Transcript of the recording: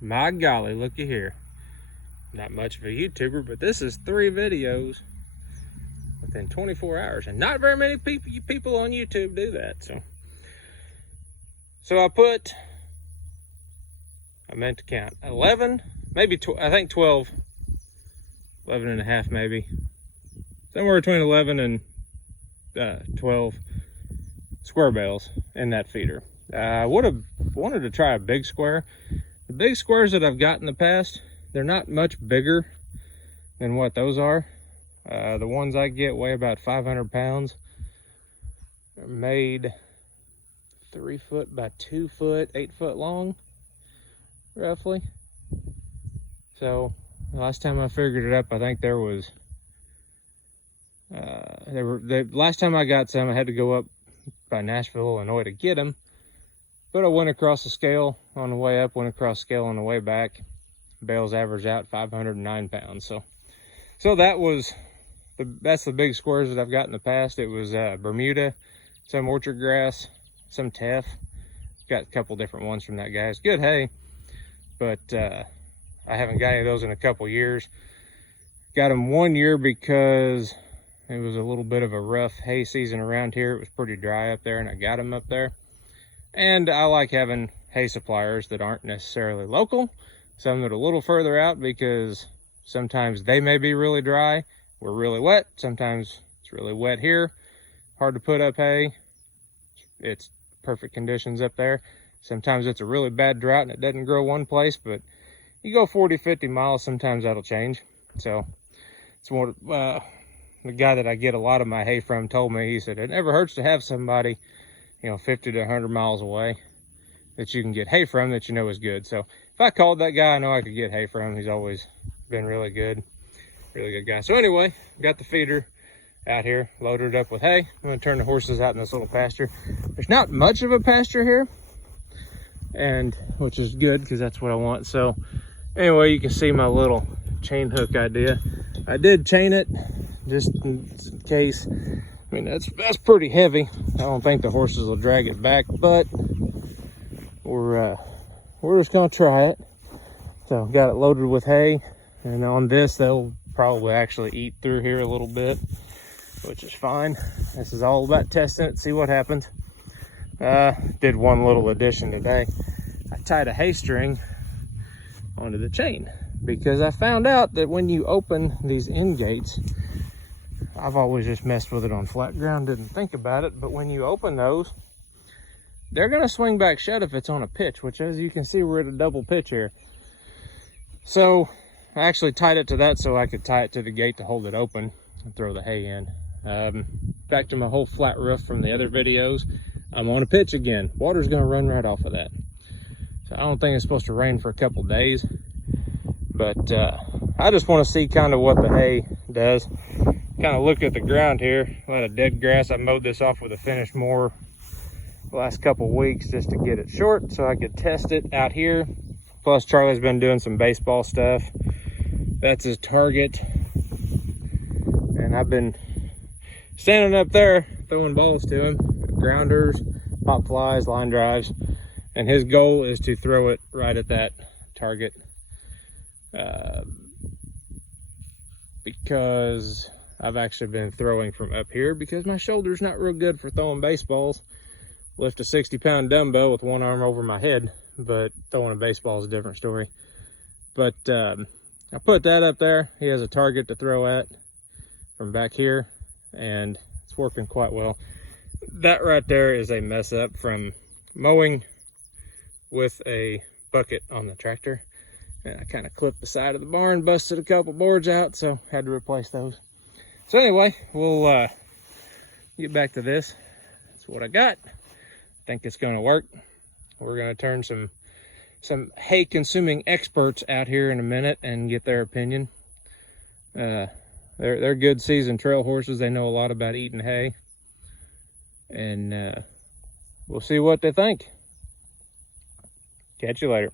My golly, looky here. Not much of a YouTuber, but this is 3 videos within 24 hours. And not very many people on YouTube do that. So I meant to count 11, maybe I think 12, 11 and a half maybe. Somewhere between 11 and 12 square bales in that feeder. I would have wanted to try a big square. The big squares that I've got in the past, they're not much bigger than what those are. The ones I get weigh about 500 pounds. They're made 3 foot by 2 foot, 8 foot long, roughly. So the last time I figured it up, I think there was, the last time I got some, I had to go up by Nashville, Illinois to get them. But I went across the scale on the way up, went across the scale on the way back. Bales average out 509 pounds. So that's the big squares that I've got in the past. It was Bermuda, some orchard grass, some teff. Got a couple different ones from that guy. It's good hay, but I haven't got any of those in a couple years. Got them 1 year because it was a little bit of a rough hay season around here. It was pretty dry up there, and I got them up there. And I like having hay suppliers that aren't necessarily local, some that are a little further out, because sometimes they may be really dry, we're really wet. Sometimes it's really wet here, hard to put up hay. It's perfect conditions up there. Sometimes it's a really bad drought and it doesn't grow one place, but you go 40, 50 miles, sometimes that'll change. So it's what the guy that I get a lot of my hay from told me. He said, it never hurts to have somebody, 50 to 100 miles away that you can get hay from that you know is good. So if I called that guy, I know I could get hay from him. He's always been really good guy. So anyway, got the feeder out here, loaded it up with hay. I'm gonna turn the horses out in this little pasture. There's not much of a pasture here, and which is good because that's what I want. So anyway, you can see my little chain hook idea. I did chain it just in case. I mean, that's pretty heavy. I don't think the horses will drag it back, but we're just gonna try it. So got it loaded with hay, and on this they'll probably actually eat through here a little bit, which is fine. This is all about testing it, see what happens. Did one little addition today. I tied a hay string onto the chain because I found out that when you open these end gates, I've always just messed with it on flat ground, didn't think about it, but when you open those, they're gonna swing back shut if it's on a pitch, which as you can see, we're at a double pitch here. So I actually tied it to that so I could tie it to the gate to hold it open and throw the hay in. Back to my whole flat roof from the other videos, I'm on a pitch again. Water's gonna run right off of that. So I don't think it's supposed to rain for a couple days, but I just wanna see kind of what the hay does. Kind of look at the ground here, a lot of dead grass. I mowed this off with a finish mower the last couple weeks just to get it short so I could test it out here. Plus Charlie's been doing some baseball stuff. That's his target. And I've been standing up there throwing balls to him, grounders, pop flies, line drives. And his goal is to throw it right at that target. Because I've actually been throwing from up here because my shoulder's not real good for throwing baseballs. Lift a 60-pound dumbbell with one arm over my head, but throwing a baseball is a different story. But I put that up there. He has a target to throw at from back here, and it's working quite well. That right there is a mess up from mowing with a bucket on the tractor. And I kind of clipped the side of the barn, busted a couple boards out, so had to replace those. So anyway, we'll get back to this. That's what I got. I think it's going to work. We're going to turn some hay consuming experts out here in a minute and get their opinion. They're good seasoned trail horses. They know a lot about eating hay, and we'll see what they think. Catch you later.